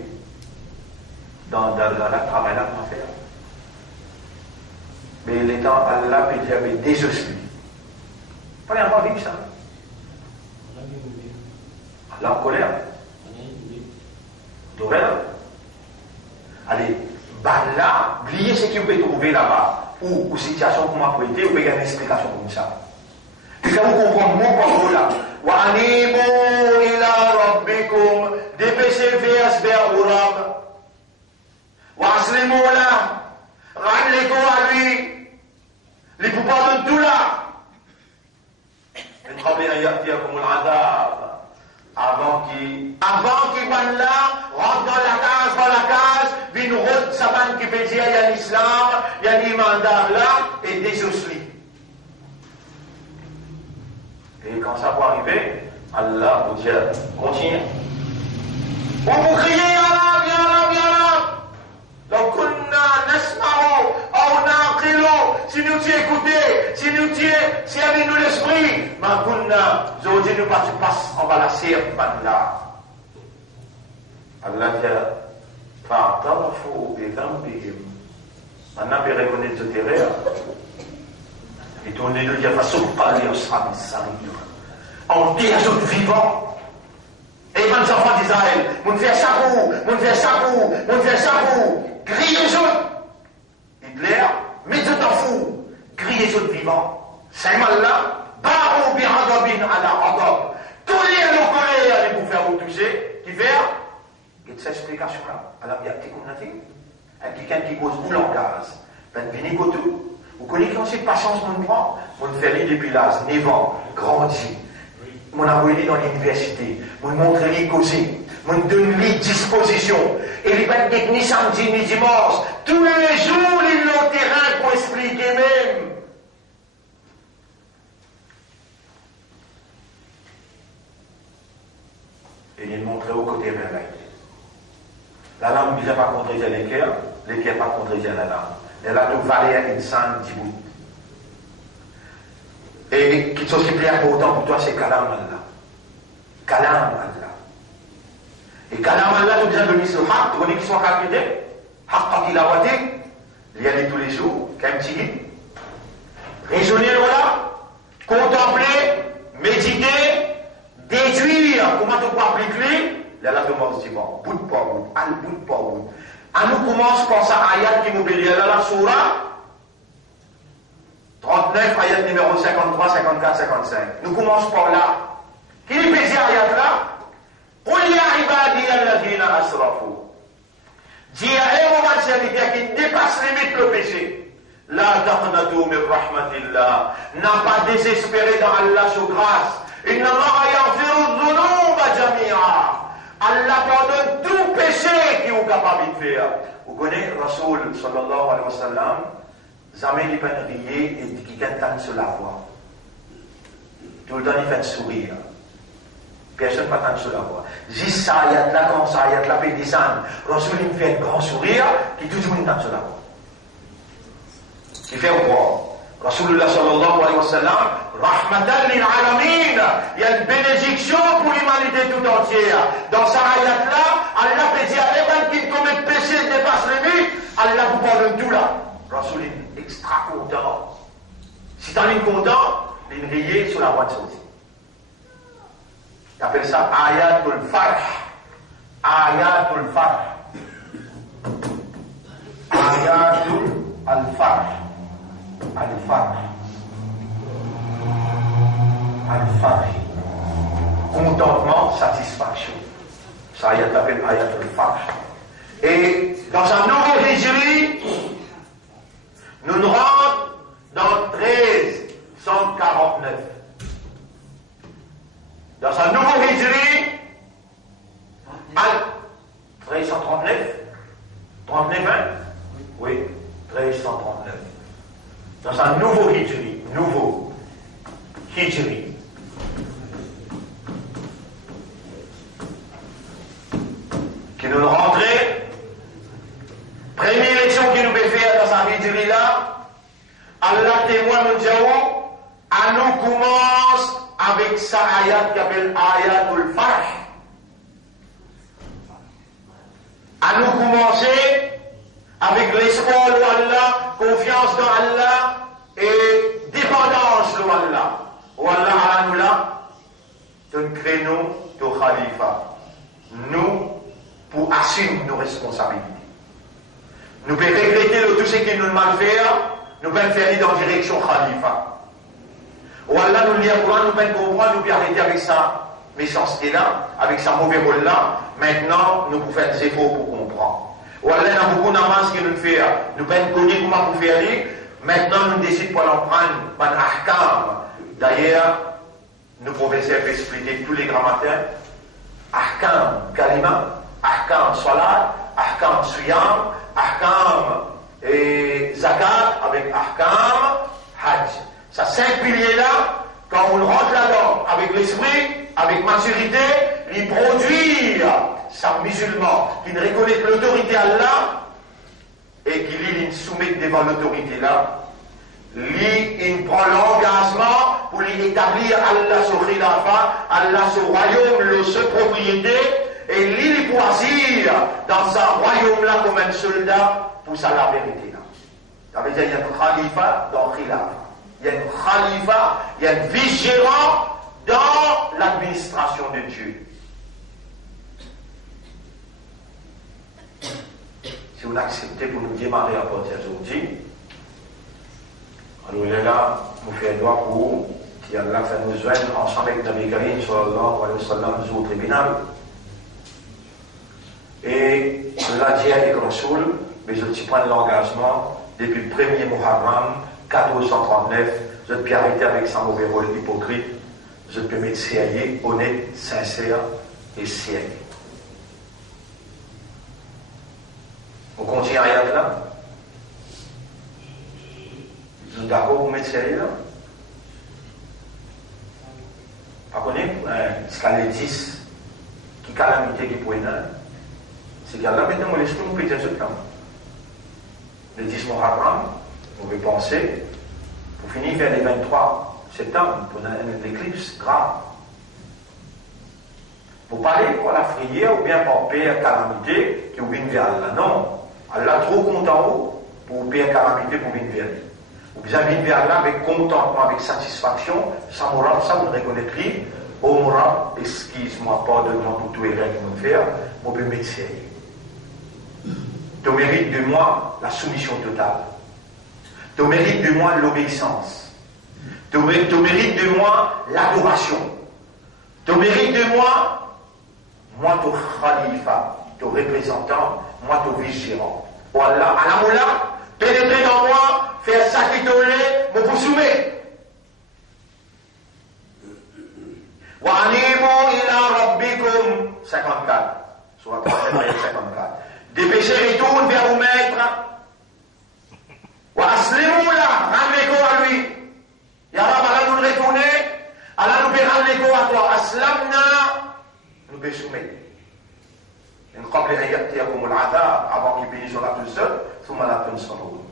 dans le travail là qu'on a fait. Mais l'étant Allah peut dire, mais désoscrit. Pas rien pas vivre ça. Allah en colère. Dorel. Allez, là, oubliez ce que vous pouvez trouver là-bas. Ou situation qu'on m'a prêté, ou bien une explication comme ça. Et ça vous comprend mot par mot là. Wa animu ila rabbikum, dépêchez-vous vers Urab. Wa aslimu la, rends-les-go à lui. Les pouvoirs de tout là. Avant qu'il vienne là, rentre dans la case, vine route, saban qui peut dire, il y a l'islam, il y a l'imandar là, et des oslis. Et quand ça va arriver, Allah vous dit, continue. Vous criez, Allah, bien là, bien là. Donc, si nous t'y écouté, si nous t'y servi nous l'esprit, aujourd'hui nous passons, on va la servir maintenant. Allah dit, fa'tarafu bi dhanbihim. Maintenant, il reconnaît ce terrain. Et tourner le dire, fa'suqqa li ashabi as-sa'ir. On dit à ceux vivants. Et les enfants d'Israël, on fait ça pour, on fait ça pour, on fait ça pour. Criez les autres. Hitler, mettez en fou. Criez les autres vivants. C'est mal là. Barou bi hadabin ala hadab. Tous les colères pour faire vous toucher. Qui fait? Il y a cette explication là. Alors, il y a petit qu'on a dit. Quelqu'un qui cause tout langage. Ben, venez côté. Vous connaissez quand c'est patience mon prend? On fait l'île depuis l'âge, 9 ans, grandi. On a envoyé dans l'université. On montre les causer. On donne les dispositions. Et les banques ni samedi ni dimanche. Tous les jours, ils ont terrain pour expliquer même. Et ils montraient au côté réveil. La langue ne visait pas contre l'équerre pas contre la langue. Et là, tout valait à une sangle d'Ibout. Et qui sont si important pour toi, c'est Kalam Allah. Kalam Allah. Et Kalam Allah, tout bien de mise au haq, tu connais qu'ils sont calculés. Haqqa tilawati, il y a tous les jours, comme tu dis. Raisonner là, contempler, méditer, déduire, comment tu peux appliquer, là, la demande dit bon, bout par bout, al bout par bout. On nous commence par sa ayat qui m'obéit là, la surah 39, ayat numéro 53, 54, 55. Nous commençons par là. Qui est péché ayat là? Qul ya ibadi alladhina asrafu. Dis à un serviteur qui dépasse limite le péché. La taqnatu min rahmatillah. N'a pas désespéré dans Allah sous grâce. Inna Allah yaghfiru dhunuba jami'a. Allah pardonne tout péché qui est capable de faire. Vous connaissez Rasoul sallallahu alayhi wa sallam, jamais il peut rier et qui t'entend sur la voix. Tout le temps il fait sourire. Personne ne peut entendre sur la voix. Juste ça, il y a de là, quand ça, il y a de la paix descendre. Rasoul il fait un grand sourire qui tout le monde entend sur la voix. Qui fait quoi? Rasulullah sallallahu alayhi wa sallam, rahmatan lil alamin. Il y a une bénédiction pour l'humanité tout entière. Dans sa ayat là, Allah peut dire, les gens qui commettent péché dépassent les limites, Allah vous pardonne tout là. Rasul est extra content. Si t'en es content, il est rayé sur la voie de sortie. Il appelle ça ayatul farh. Ayatul farh. Ayatul al-farh. Al-farh. Al-Farj. Contentement, satisfaction. Ça, il y a l'appel Ayat al-Farj. Et dans un nouveau Hijri, nous nous rendons dans 1349. Dans un nouveau Hijri, 1339, 39, hein? Oui, 1339. Dans un nouveau Hijri, qui nous rentrait. Première leçon qui nous fait faire dans sa Hijri là, Allah témoin nous dit, à nous commence avec sa ayat qui appelle Ayatul Farj. À nous commencer avec l'espoir de Allah, confiance dans Allah et dépendance de Allah. Allah a nous là, de créneau de Khalifa. Nous, pour assumer nos responsabilités. Nous pouvons regretter tout ce qui nous mal fait, nous pouvons faire dans la direction Khalifa. Ou Allah nous lit à Coran, nous pouvons comprendre, nous pouvons arrêter avec sa méchanceté là, avec sa mauvais rôle là. Maintenant, nous pouvons faire des efforts pour comprendre. Ou Allah, il y a beaucoup d'avances qui nous fait. Nous pouvons connaître comment pour faire lui. Maintenant, nous décidons pour en prendre un ahkam. D'ailleurs, nos professeurs peuvent expliquer tous les grammaires. Ahkam kalima, ahkam salat, ahkam suyam, ahkam et zakat avec ahkam hajj. Ces 5 piliers-là, quand on rentre là-dedans avec l'esprit, avec maturité, il produit sa musulman qui ne reconnaît l'autorité Allah et qui lui soumet devant l'autorité-là. Lui, il prend l'engagement pour lui établir Allah sur Khilafa, Allah sur royaume, le seul propriété, et lui, il choisir dans un royaume-là comme un soldat pour sa la vérité. Ça veut dire qu'il y a un khalifa dans Khilafa. Il y a un khalifa, il y a un vigilant dans l'administration de Dieu. Si vous l'acceptez pour nous démarrer à partir d'aujourd'hui, alors il est là, nous fait un doigt pour qui Allah fait nous joindre ensemble avec Nabi Karim sallallahu alayhi wa sallam au tribunal. Et Allah dit avec Rasoul, mais je te prends l'engagement depuis le 1er Muharram 1439, je te peux arrêter avec sa mauvais rôle hypocrite, je te peux mettre sérieux, honnête, sincère et sérieux. On continue à rien là. Vous êtes d'accord pour mettre sérieux là? Par contre, jusqu'à les 10 qui calamité qui pourrait être, c'est qu'Allah maintenant on laisse tout nous péter ce temps. Le 10 Muharram, on veut penser, pour finir vers les 23 septembre, pour une éclipse grave. Pour parler pour la prière ou bien pour payer la calamité qui vous vient vers Allah. Non, Allah trop content pour payer la calamité pour venir vers lui. Vous bien venir vers Allah avec contentement, avec satisfaction, sans moral, ça vous reconnaître lui. Oh moral, excuse-moi, pardonne-moi pour tout erreur que nous faire, mon peut mettre sérieux. Tu mérites de moi la soumission totale. Tu mérites de moi l'obéissance. Tu mérites de moi l'adoration. Tu mérites de moi ton khalifa, ton représentant, moi ton vigilant. Voilà, à la moula, pénétrer dans moi, faire ça qui te l'est, me vous soumettre. Wa animu ila rabbikum 54. Soit 54. Dépêchez, retourne vers vous maître. Wa aslimu la, rendez-vous à lui. Ya Rab, Allah nous retourner, Allah nous fait rendez-vous à toi. Aslamna, nous peut soumettre. قبل أن يأتيكم العذاب avant qu'il bénisse la tout seul ثم لا تنصرون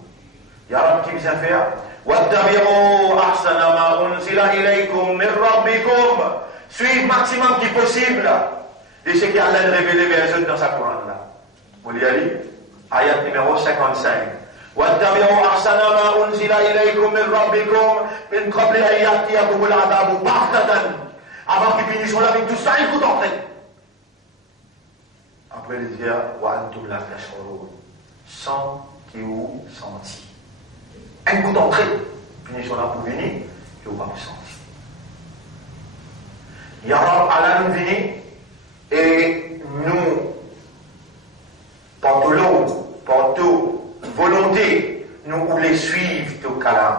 يا رب كيف vient faire واتبعوا أحسن ما أنزل إليكم من ربكم suivez maximum qui possible de ce qu'Allah a révélé vers eux dans sa Coran là. Vous l'y allez ayat numéro 55 واتبعوا أحسن ما أنزل إليكم من ربكم من قبل أن يأتيكم العذاب بغتة avant qu'il bénisse la avec tout ça il faut entrer. Après il dit wa antum la tashurun sans qui ou senti. Un coup d'entrée, finition là pour venir, et on va vous sentir. Ya Rab, Allah nous vient et nous, par toute volonté, nous voulons suivre ton calam.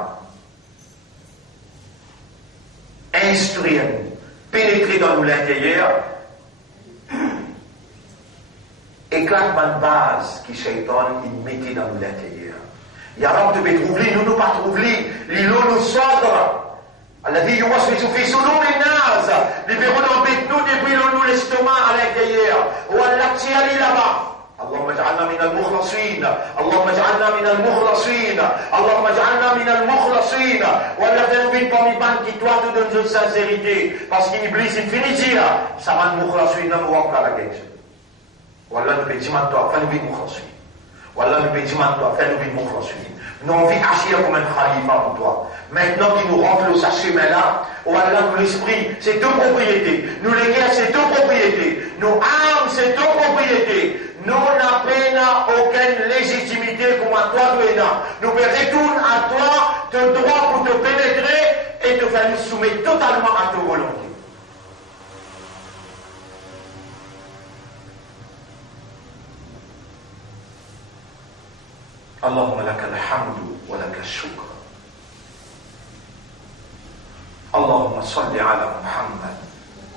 Instruire-nous, pénétrer dans nous l'intérieur, éclatement de base qui Shaitan il mettait dans nous l'intérieur. Ya Rab, tu peux trouver, nous pas trouver, l'îlot nous sort. الذي يوسوس في صدور الناس libérons nous depuis nous l'estomac à l'intérieur واللاتيالي là-bas. اللهم اجعلنا من المخلصين اللهم اجعلنا من المخلصين اللهم اجعلنا من المخلصين ولا تنبين parmi ban qui toi te donne de sincérité parce qu'Iblis il finit dire ça va nous مخلصين nous va pas la guerre ولا nous pédiment toi fais nous bien مخلصين ولا nous pédiment toi fais nous bien مخلصين nous on vit agir comme un khalifa pour toi. Maintenant qu'il nous rentre le chemin-là, oh Allah, nous l'esprit, c'est deux propriétés. Nous les guerres, c'est deux propriétés. Nos armes, c'est deux propriétés. Nous n'avons aucune légitimité comme à toi, nous retournons à toi, ton droit pour te pénétrer et te faire nous soumettre totalement à ta volonté. اللهم لك الحمد ولك الشكر اللهم صل على محمد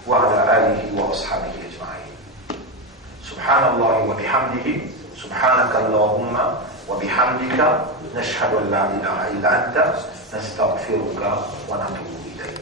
وعلى آله وأصحابه أجمعين سبحان الله وبحمده سبحانك اللهم وبحمدك نشهد أن لا إله إلا أنت نستغفرك ونتوب إليك